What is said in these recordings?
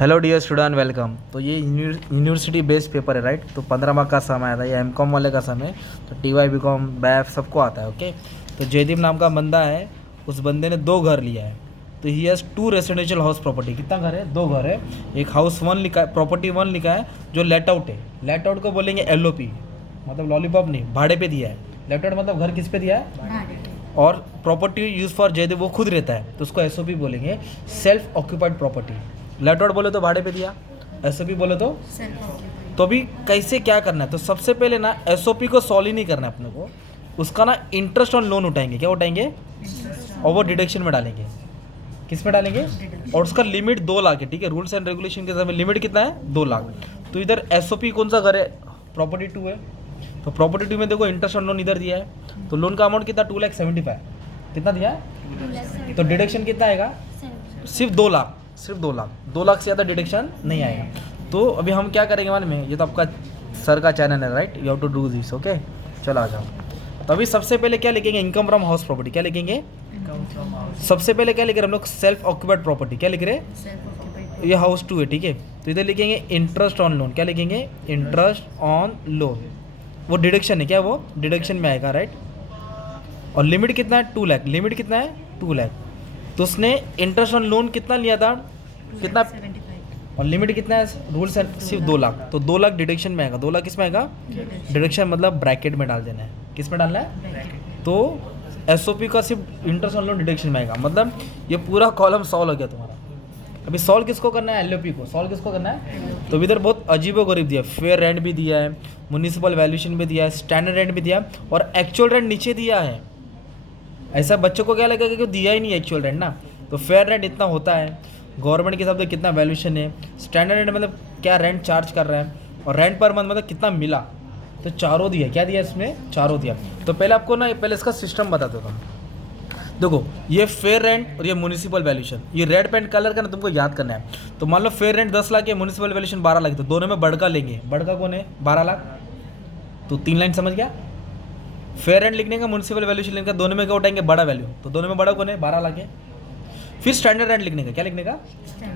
Hello dear student, welcome. तो ये university based paper है, राइट। तो 15 मार्क का समय आता है, ये एमकॉम वाले का समय। तो टीवाई बीकॉम बैफ सबको आता है, ओके। तो जयदीप नाम का बंदा है, उस बंदे ने 2 घर लिया है। तो he has 2 residential house property. कितना घर है? 2 घर है। एक हाउस 1 लिखा है, प्रॉपर्टी 1 लिखा है, जो लेट आउट है। लेट आउट को बोलेंगे LOP, मतलब लॉलीपॉप नहीं, भाड़े पे दिया है। लेट आउट मतलब घर किस पे दिया है? और प्रॉपर्टी यूज फॉर जयदेव वो खुद रहता है, तो उसको SOP बोलेंगे, self occupied property. Let out बोले तो भाड़े पे दिया, SOP बोले तो तो अभी कैसे क्या करना है? तो सबसे पहले ना SOP को सॉल्व ही नहीं करना है अपने को, उसका ना इंटरेस्ट ऑन लोन उठाएंगे। क्या उठाएंगे? और वो डिडक्शन में डालेंगे। किस में डालेंगे? और उसका लिमिट 2 लाख है, ठीक है। रूल्स एंड रेगुलेशन के समय लिमिट कितना है? 2 लाख। तो इधर SOP कौन सा घर है? प्रॉपर्टी 2 है। तो प्रॉपर्टी 2 में देखो इंटरेस्ट ऑन लोन इधर दिया है। तो लोन का अमाउंट कितना? 2,75,000। कितना दिया है? तो डिडक्शन कितना आएगा? सिर्फ 2 लाख, सिर्फ 2 लाख। 2 लाख से ज़्यादा डिडक्शन नहीं आएगा। तो अभी हम क्या करेंगे मालूम है? ये तो आपका सर का चैनल है, right. You have to do this, okay. चलो आ जाओ। तो अभी सबसे पहले क्या लिखेंगे? Income from house property. क्या लिखेंगे? सबसे पहले क्या लिख रहे हैं हम लोग? Self occupied property. क्या लिख रहे हैं? ये हाउस 2 है, ठीक है। तो इधर लिखेंगे इंटरेस्ट ऑन लोन। क्या लिखेंगे? Interest on loan. वो डिडक्शन है, क्या वो डिडक्शन में आएगा, राइट। और लिमिट कितना है? 2 लाख। लिमिट कितना है? 2 लाख। तो उसने इंटरेस्ट ऑन लोन कितना लिया था? कितना? और लिमिट कितना है? रूल्स है सिर्फ 2 लाख। तो 2 लाख डिडक्शन में आएगा। 2 लाख किस में आएगा? डिडक्शन मतलब ब्रैकेट में डाल देना है। किस में डालना है? तो SOP का सिर्फ इंटरेस्ट ऑन लोन डिडक्शन में आएगा। मतलब ये पूरा कॉलम सॉल्व हो गया तुम्हारा। अभी सॉल्व किसको करना है? LOP को। सॉल्व किसको करना है? तो इधर बहुत अजीबो गरीब दिया है। फेयर रेंट भी दिया है, म्युनिसिपल वैल्यूएशन भी दिया है, स्टैंडर्ड रेंट भी दिया है, और एक्चुअल रेंट नीचे दिया है। ऐसा बच्चों को क्या लगेगा कि दिया ही नहीं एक्चुअल रेंट ना। तो फेयर रेंट इतना होता है, गवर्नमेंट के हिसाब से कितना वैल्यूएशन है, स्टैंडर्ड रेंट मतलब क्या रेंट चार्ज कर रहा है, और रेंट पर मंथ मतलब कितना मिला। तो चारों दिया। क्या दिया इसमें? चारों दिया। तो पहले आपको ना पहले इसका सिस्टम बता देता हूँ। देखो, ये फेयर रेंट और ये म्युनिसिपल वैल्यूएशन, ये रेड पेंट कलर का ना तुमको याद करना है। तो मान लो फेयर रेंट 10 लाख है, म्युनिसिपल वैल्यूएशन 12 लाख, तो दोनों में बड़का लेंगे। बड़का कौन है? 12 लाख। तो 3 लाइन समझ गया? फेयर रेंट लिखने का, म्युनिसिपल वैल्यूएशन लिखने का, दोनों में क्या उठाएंगे? बड़ा वैल्यू। तो दोनों में बड़ा कौन है? 12 लाख है। फिर स्टैंडर्ड रेंट लिखने का। क्या लिखने का?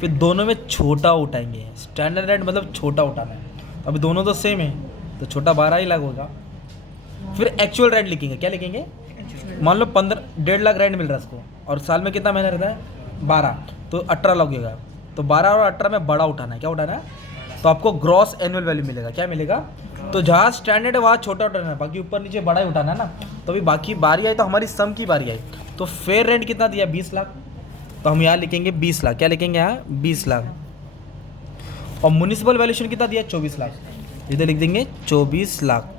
फिर दोनों में छोटा उठाएंगे। स्टैंडर्ड रेंट मतलब छोटा उठाना है। अभी दोनों तो सेम है, तो छोटा 12 ही लाख होगा। फिर एक्चुअल रेंट लिखेंगे। क्या लिखेंगे? मान लो 1.5 लाख रेंट मिल रहा है इसको, और साल में कितना महीना रहता है? 12, तो 18 लाख होगा। तो 12 और 18 में बड़ा उठाना है। क्या उठाना है? तो आपको ग्रॉस एनुअल वैल्यू मिलेगा। क्या मिलेगा? तो जहाँ स्टैंडर्ड है वहाँ छोटा उठाना है, बाकी ऊपर नीचे बड़ा ही उठाना है ना। तो अभी बाकी बारी आई, तो हमारी सम की बारी आई। तो फेयर रेंट कितना दिया? 20 लाख। तो हम यहाँ लिखेंगे 20 लाख। क्या लिखेंगे यहाँ? 20 लाख। और म्युनिसिपल वैल्यूएशन कितना दिया? 24 लाख। इधर लिख देंगे 24 लाख।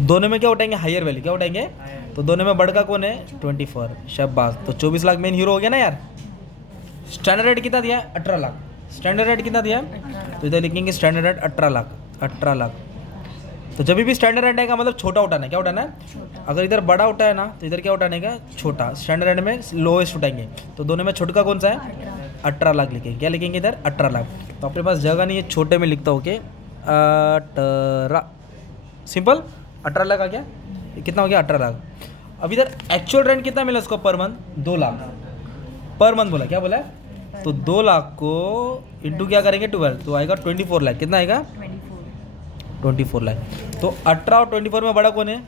दोनों में क्या उठाएंगे? Higher value. क्या उठाएंगे? तो दोनों में बड़का कौन है? 24। शाबाश। तो 24 लाख मेन हीरो हो गया ना यार। स्टैंडर्ड रेट कितना दिया? 18 लाख। स्टैंडर्ड रेट कितना दिया? तो इधर लिखेंगे स्टैंडर्ड रेट 18 लाख। 18 लाख। तो जब भी स्टैंडर्ड रेट आएगा मतलब छोटा उठाना है। क्या उठाना है? अगर इधर बड़ा उठाए ना, तो इधर क्या उठाने का? छोटा। स्टैंडर्ड रेट में लोएस्ट उठाएंगे। तो दोनों में छोटा कौन सा है? 18 लाख लिखेंगे। क्या लिखेंगे इधर? 18 लाख। तो अपने पास जगह नहीं है, छोटे में लिखता हूँ कि 18। सिंपल। 18 लाख आ गया। ये कितना हो गया? 18 लाख। अब इधर एक्चुअल रेंट कितना मिला उसको per month? 2 lakh per month बोला। क्या बोला? तो 2 लाख को इंटू क्या करेंगे? 12, तो आएगा 24 लाख। कितना आएगा? 24 लाख। तो 18 और 24 में बड़ा कौन है?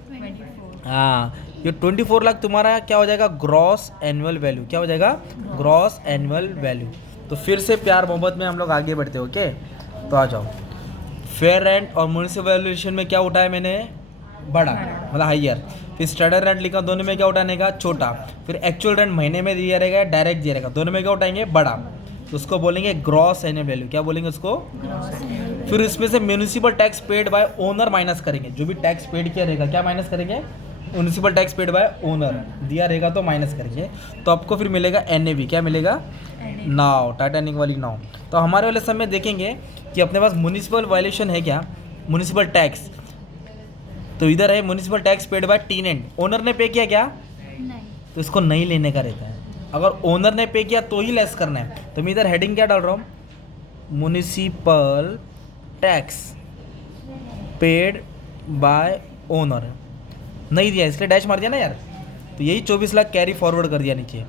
हाँ, ये 24 लाख तुम्हारा क्या हो जाएगा? Gross annual value. क्या हो जाएगा? Gross annual value. तो फिर से प्यार मोहब्बत में हम लोग आगे बढ़ते हैं, ओके। तो आ जाओ। फेयर रेंट और म्युनिसिपल वैल्यूएशन में क्या उठाया मैंने? बड़ा, मतलब हाइयर। फिर स्टैंडर्ड रेंट लिखा, दोनों में क्या उठाने का? छोटा। फिर एक्चुअल रेंट महीने में दिया रहेगा, डायरेक्ट दिया रहेगा, दोनों में क्या उठाएंगे? बड़ा। तो उसको बोलेंगे ग्रॉस एनुअल वैल्यू। क्या बोलेंगे उसको? फिर इसमें से municipal tax paid bye owner minus करेंगे। जो भी टैक्स पेड किया रहेगा, क्या माइनस करेंगे? Municipal tax paid bye owner दिया रहेगा तो माइनस करेंगे। तो आपको फिर मिलेगा NAV। क्या मिलेगा? नाव, टाइटैनिक वाली नाव। तो हमारे वाले समय देखेंगे कि अपने पास म्युनिसिपल वायलेशन है क्या? Municipal tax. तो इधर है municipal tax paid by tenant. Owner ने पे किया क्या? नहीं। तो इसको नहीं लेने का रहता है। अगर ओनर ने पे किया तो ही लेस करना है। तो मैं इधर हेडिंग क्या डाल रहा हूँ? Municipal tax paid bye owner. नहीं दिया इसलिए डैश मार दिया ना यार। तो यही 24 लाख कैरी फॉरवर्ड कर दिया नीचे।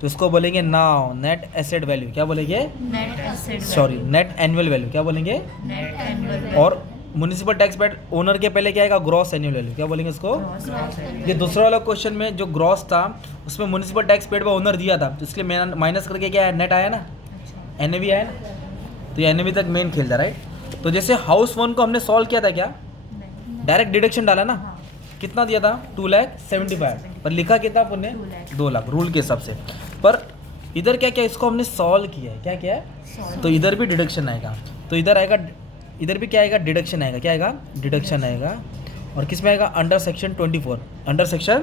तो इसको बोलेंगे नाउ नेट एसेट वैल्यू, क्या बोलेंगे, net asset sorry net annual value, क्या बोलेंगे, नेट एनुअल और म्युनिसिपल टैक्स पेड ओनर के पहले क्या आएगा, ग्रॉस एनुअल वैल्यू, क्या बोलेंगे इसको। ये दूसरा वाला क्वेश्चन में जो ग्रॉस था उसमें म्युनिसिपल टैक्स पेड पे ओनर दिया था, तो इसलिए माइनस करके क्या है, नेट आया ना, एनएवी आया ना, तो ये एनएवी तक मेन खेल था, राइट। तो जैसे हाउस 1 को हमने सॉल्व किया था, क्या डायरेक्ट डिडक्शन डाला ना, कितना दिया था 2,75,000, पर लिखा कितना अपन ने 2 लाख रूल के हिसाब से। पर इधर क्या क्या इसको हमने सॉल्व किया है, क्या क्या है, तो इधर भी डिडक्शन आएगा, तो इधर आएगा, इधर भी क्या आएगा, डिडक्शन आएगा, क्या आएगा, डिडक्शन आएगा। और किस में आएगा, अंडर सेक्शन 24, अंडर सेक्शन,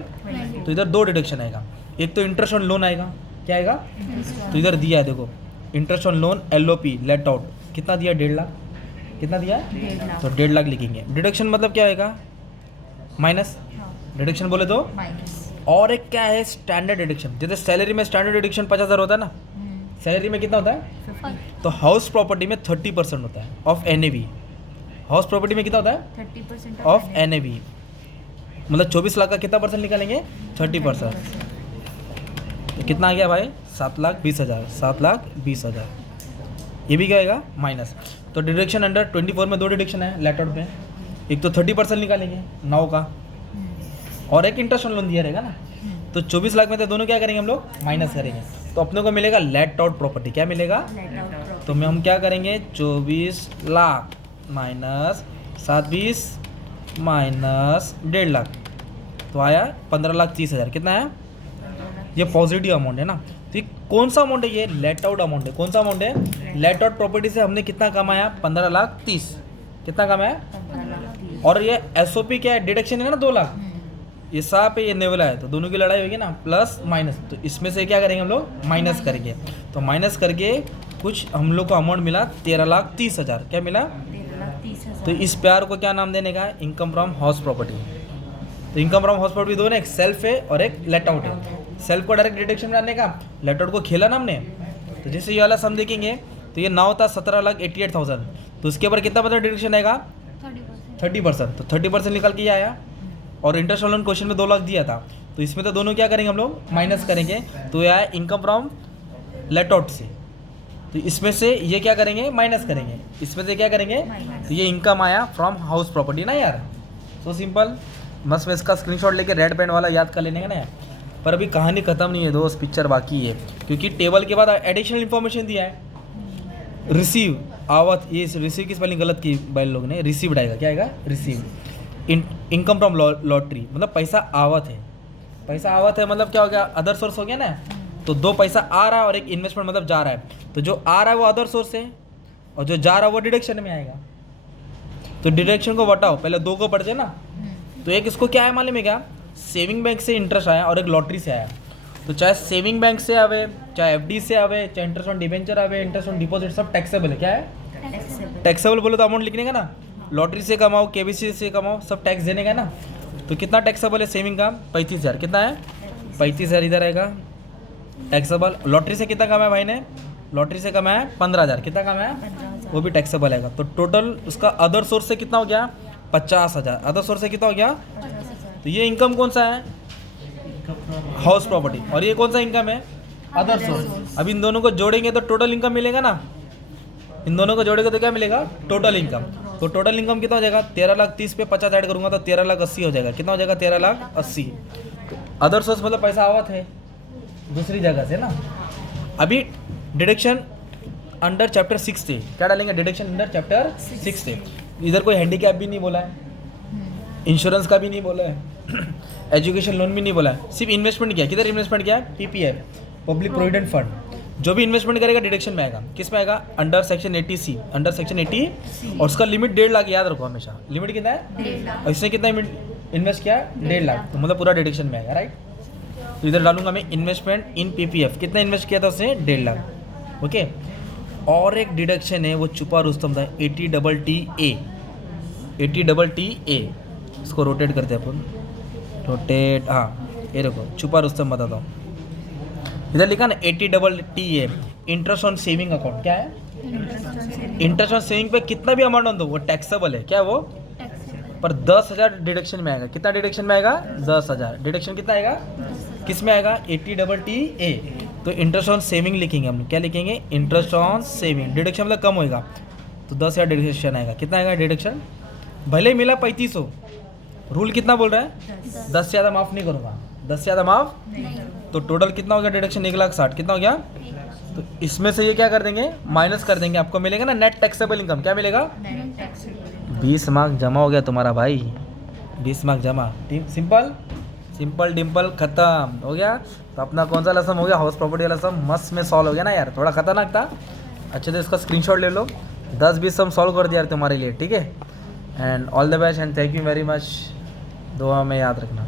तो इधर 2 डिडक्शन आएगा, एक तो इंटरेस्ट ऑन लोन आएगा, क्या आएगा, तो इधर दिया है देखो, interest on loan LOP let out कितना दिया, 1.5 लाख, कितना दिया, तो 1.5 लाख लिखेंगे। डिडक्शन मतलब क्या आएगा, माइनस, डिडक्शन बोले तो माइनस। और एक क्या है, स्टैंडर्ड डिडक्शन, जैसे सैलरी में स्टैंडर्ड डिडक्शन 50,000 होता है ना, सैलरी में कितना होता है, तो हाउस प्रॉपर्टी में 30% होता है ऑफ एनएवी, हाउस प्रॉपर्टी में कितना होता है 30% ऑफ एनएवी, मतलब 24 लाख का कितना परसेंट निकालेंगे, 30%, तो कितना आ गया भाई, 7,20,000, 7,20,000, ये भी क्या आएगा, माइनस। तो डिडक्शन अंडर 24 में 2 डिडक्शन है लेट आउट में, एक तो 30% निकालेंगे 9 का, और एक इंटरेस्ट ऑन लोन दिया रहेगा ना, तो 24 लाख में तो दोनों क्या करेंगे हम लोग, माइनस करेंगे, तो अपने को मिलेगा लेट आउट प्रॉपर्टी, क्या मिलेगा, तो में हम क्या करेंगे, 24 लाख माइनस 720 माइनस 1.5 लाख, तो आया 15,30,000, कितना है, ये पॉजिटिव अमाउंट है ना। तो ये कौन सा अमाउंट है, ये लेट आउट अमाउंट है, कौन सा अमाउंट है, लेट आउट प्रॉपर्टी से हमने कितना कमाया, 15,30,000, कितना कमाया, और ये एसओपी क्या है, डिडक्शन है ना 2 लाख, ये साफ है, ये नेवला है, तो दोनों की लड़ाई होगी ना, प्लस माइनस, तो इसमें से क्या करेंगे हम लोग, माइनस करेंगे, तो माइनस करके कुछ हम लोग को अमाउंट मिला 13,30,000, क्या मिला, 13,30,000। तो इस प्यार को क्या नाम देने का है, इनकम फ्रॉम हाउस प्रॉपर्टी। तो इनकम फ्रॉम हाउस प्रॉपर्टी दोनों, एक सेल्फ है और एक लेट आउट है, सेल्फ को डायरेक्ट डिडक्शन डालने का, लेट आउट को खेला ना हमने, तो जैसे ये वाला सम देखेंगे तो ये 9 था 17,88,000, तो उसके ऊपर कितना परसेंट डिडक्शन आएगा, 30%, तो 30% निकल के ये आया, और इंटरेस्ट ऑन लोन क्वेश्चन में 2 लाख दिया था, तो इसमें तो दोनों क्या करेंगे हम लोग, माइनस करेंगे, तो ये आया इनकम फ्रॉम लेट आउट से, तो इसमें से ये क्या करेंगे, माइनस करेंगे, इसमें से क्या करेंगे, तो ये इनकम आया फ्रॉम हाउस प्रॉपर्टी ना यार, सो सिंपल। बस में इसका स्क्रीनशॉट लेके रेड पेन वाला याद कर लेने का ना यार। पर अभी कहानी खत्म नहीं है दोस्त, पिक्चर बाकी है, क्योंकि टेबल के बाद एडिशनल इन्फॉर्मेशन दिया है, रिसीव आवत, ये रिसीव की स्पेलिंग गलत की भाई लोग ने, रिसीव्ड आएगा, क्या आएगा, रिसीव। इनकम फ्रॉम लॉटरी मतलब पैसा आवत है, पैसा आवत है मतलब क्या हो गया, अदर सोर्स हो गया ना, तो 2 पैसा आ रहा है और एक इन्वेस्टमेंट मतलब जा रहा है, तो जो आ रहा है वो अदर सोर्स है और जो जा रहा है वो डिडक्शन में आएगा। तो डिडक्शन को बताओ, पहले 2 को पढ़ते ना, तो एक इसको क्या है मालूम है क्या, सेविंग बैंक से इंटरेस्ट आया और एक लॉटरी से आया, तो चाहे सेविंग बैंक से आवे, चाहे एफडी से आवे, चाहे इंटरेस्ट ऑन डिबेंचर आवे, इंटरेस्ट ऑन डिपॉजिट, सब टैक्सेबल है, क्या है, टैक्सेबल बोलो तो अमाउंट लिखने का ना, लॉटरी से कमाओ, केबीसी से कमाओ, सब टैक्स देने का ना, तो कितना टैक्सेबल है सेविंग का, 35,000, कितना है 35,000 इधर आएगा टैक्सेबल। लॉटरी से कितना कमाया भाई ने, लॉटरी से कमाया 15,000, कितना कमाया, वो भी टैक्सेबल आएगा। तो टोटल उसका अदर सोर्स से कितना हो गया, 50,000, अदर सोर्स से कितना हो गया, तो ये इनकम कौन सा है, हाउस प्रॉपर्टी, और ये कौन सा इनकम है, अदर सोर्स। अब इन दोनों को जोड़ेंगे तो टोटल इनकम मिलेगा ना, इन दोनों को जोड़ेगा तो क्या मिलेगा, टोटल इनकम। तो टोटल इनकम कितना हो जाएगा, 13,30,000 पे 50 ऐड करूंगा तो 13,80,000 हो जाएगा, कितना हो जाएगा 13,80,000। तो अदर सोर्स मतलब पैसा आवत है दूसरी जगह से ना। अभी डिडक्शन अंडर चैप्टर 6 थे, क्या डालेंगे, डिडक्शन अंडर चैप्टर 6 थे। इधर कोई हैंडीकैप भी नहीं बोला है, इंश्योरेंस का भी नहीं बोला है, एजुकेशन लोन भी नहीं बोला है, सिर्फ इन्वेस्टमेंट किया। किधर इन्वेस्टमेंट किया है, पीपीएफ, पब्लिक प्रोविडेंट फंड। जो भी इन्वेस्टमेंट करेगा डिडक्शन में आएगा, किस में आएगा, under section 80C, under section 80, और उसका लिमिट 1.5 लाख याद रखो हमेशा, लिमिट कितना है, 1.5 लाख। और इसने कितना इन्वेस्ट किया, 1.5 लाख, तो मतलब पूरा डिडक्शन में आएगा, राइट। तो इधर डालूंगा मैं इन्वेस्टमेंट इन पीपीएफ, कितना इन्वेस्ट किया था उसने, 1.5 लाख, ओके। और एक डिडक्शन है वो छुपा रुस्तम था, 80TTA, 80TTA, इसको रोटेट करते हैं अपन, रोटेट, हाँ ये देखो छुपा रुस्तम बताता हूँ। इधर लिखा ना 80TTA, interest on saving account, क्या है, इंटरेस्ट ऑन सेविंग पे कितना भी अमाउंट ऑन दो वो टैक्सेबल है, क्या है वो, पर 10,000 डिडक्शन में आएगा। कितना डिडक्शन में आएगा, 10,000 डिडक्शन कितना आएगा, किस में आएगा, 80TTA, तो इंटरेस्ट ऑन सेविंग लिखेंगे हम, क्या लिखेंगे, इंटरेस्ट ऑन सेविंग। डिडक्शन मतलब कम होएगा तो 10,000 डिडक्शन आएगा। कितना आएगा डिडक्शन, भले ही मिला 3500, रूल कितना बोल रहा है, 10 से ज़्यादा माफ़ नहीं करूँगा, 10 से ज़्यादा माफ़। तो टोटल कितना हो गया डिडक्शन, 1,60,000, कितना हो गया। तो इसमें से ये क्या कर देंगे, माइनस कर देंगे, आपको मिलेगा ना नेट टैक्सेबल इनकम, क्या मिलेगा, नेट टैक्सेबल 20 मार्क जमा हो गया तुम्हारा भाई, 20 मार्क जमा। सिंपल सिंपल डिम्पल खत्म हो गया। तो अपना कौन सा लेसन हो गया, हाउस प्रॉपर्टी वाला सम मस्त में सॉल्व हो गया ना यार, थोड़ा खतरनाक था, अच्छे से इसका स्क्रीनशॉट ले लो। 10-20 सम सॉल्व कर दिया यार तुम्हारे लिए, ठीक है। And all the best and thank you very much, दुआ में याद रखना।